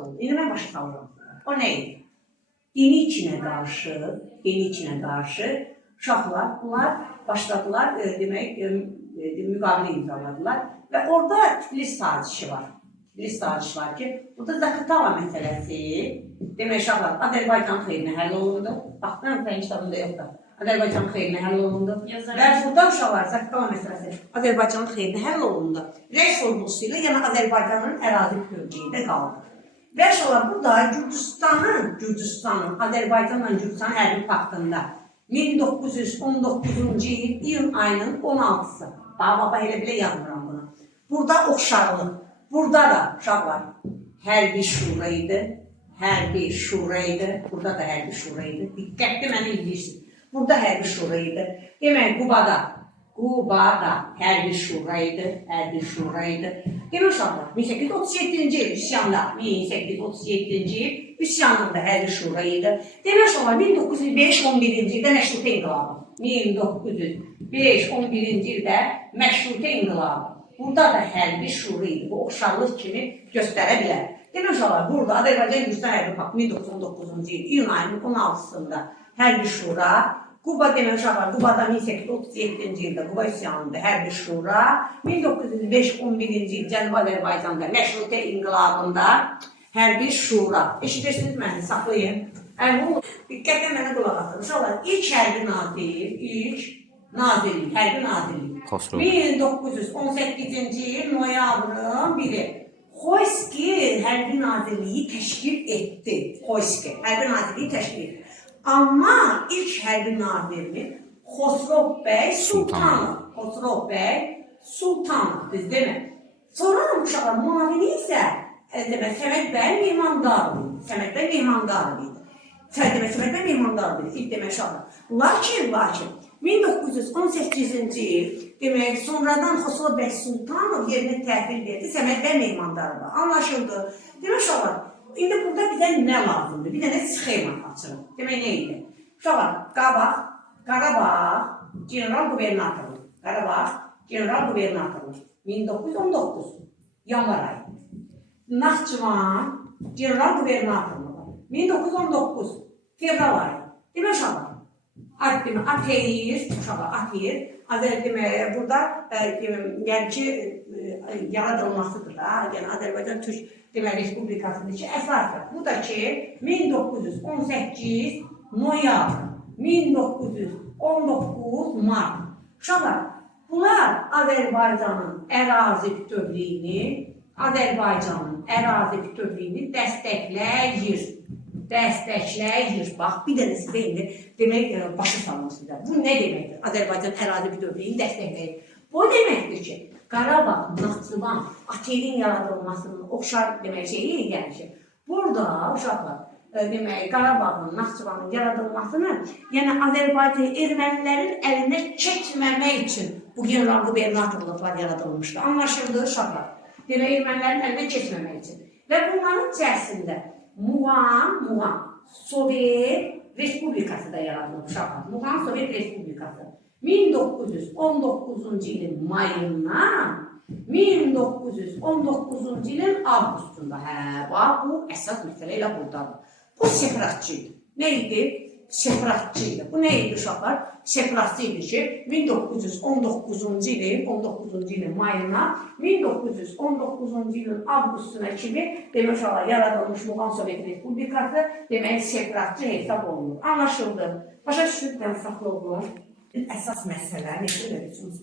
oldu. İndi mən başa salıram. O nə idi? Dini içinə qarşı uşaqlar, bunlar başladılar, demək, müqavilə imzaladılar və orada Tiflis sazişi var. Tiflis sazişi var ki, burada Zaqatala məsələsi, demək, uşaqlar, Azərbaycan xeyrinə həll olundu. Bax, mən sənin kitabında yoxdur. Azərbaycan xeyrinə həll olundu. Və burada uşaqlar, Zaqatala məsələsi Azərbaycanın xeyrinə həll olundu. Rəy sorğusu ilə, yəni Azərbaycanın ərazi bütövlüyündə qaldı. Və uşaqlar, burada Gürcüstanın, Azərbaycanla Gürcüstanın hərbi paktında 1919-cu il iyun ayının 16-sı. Baba elə belə yazmıram bunu. Burada oxşarlıq. Burada da uşaqlar hərbi şura idi. Burada da hərbi şura idi. Diqqətli məni izləyirsiniz. Burada hərbi şura idi. Demək, Qubada hərbi şura idi. Demək uşaqlar, 1837-ci il üsyanında hərbi şura idi. Demək uşaqlar, 1905-11-ci ildə məşrutə inqilabı. 1905-11-ci ildə məşrutə inqilabı. Burada da hərbi şura idi. Bu oxşarlıq kimi göstərə bilər. Demək uşaqlar, burada Azərbaycan-Gürcüstan hərbi paktı 1919-cu il iyun ayının 16-sında hərbi şura. Quba demək uşaqlar, Qubada 1837-ci ildə Quba üsyanında hərbi şura, 1905-11-ci il Cənubi Azərbaycanda məşrutə inqilabında hərbi şura. Eşidirsiniz məni, saxlayın. Diqqətlə mənə qulaq atın. Uşaqlar, ilk hərbi nazirlik 1918-ci il noyabrın 1-i Xoyski hərbi nazirliyi təşkil etdi. Amma ilk hərbi nazirlik Xosrov bəy Sultanov, düz demə. Sonra uşaqlar, müavini isə Səməd bəy Mehmandarov idi. Lakin 1918-ci il, demək, sonradan Xosrov bəy Sultanov yerinə təhvil verdi Səməd bəy Mehmandarova. Anlaşıldı. Demək uşaqlar, İndi burada bizə nə lazımdır? Bir dənə sxema açırıq. Demək, nə idi? Uşaqlar, Qarabağ general qubernatorluq. 1919 yanvar ayı. Naxçıvan general qubernatorluq. 1919 fevral ayı. Demək, uşaqlar, Ateyir, burada yəni ki, yaradılmasıdır da, yəni Azərbaycan Türk Respublikasıdır ki, əsasdır. Bu da ki, 1918 noyabr, 1919 mart. Uşaqlar, bunlar Azərbaycanın ərazi bütövlüyünü dəstəkləyir. Bax, bir dənə sizə indi demək, başa salın sizə. Bu nə deməkdir? Azərbaycan ərazi bütövlüyünü dəstəkləyir. Bu deməkdir ki, Qarabağ, Naxçıvan, Ateyrin yaradılmasının oxşar demək şeyi gəlir ki, burada uşaqlar, demək, Qarabağın, Naxçıvanın yaradılmasını, yəni Azərbaycan ermənilərin əlinə çəkməmək üçün bu general qubernatorluqlar yaradılmışdı. Anlaşıldı uşaqlar. Demək, ermənilərin əlinə keçməmək üçün. Və bunların içərisində Muğan Sovet Respublikası da yaradılıb uşaqlar. Muğan Sovet Respublikası. 1919-cu ilin mayından 1919-cu ilin avqustunda. Bax, bu əsas məsələ ilə buradadır. Bu separatçıydı. Nə idi? Separatçıydı. Bu nə idi uşaqlar? Separatçıydı ki, 1919-cu ilin mayından 1919-cu ilin avqustuna kimi demək uşaqlar yaradılmış Muğan Sovet Respublikası demək separatçı hesab olunur. Anlaşıldı. Başa düşüb, mən saxlı olun. Əsas məsələ, necə öyrədirsiniz?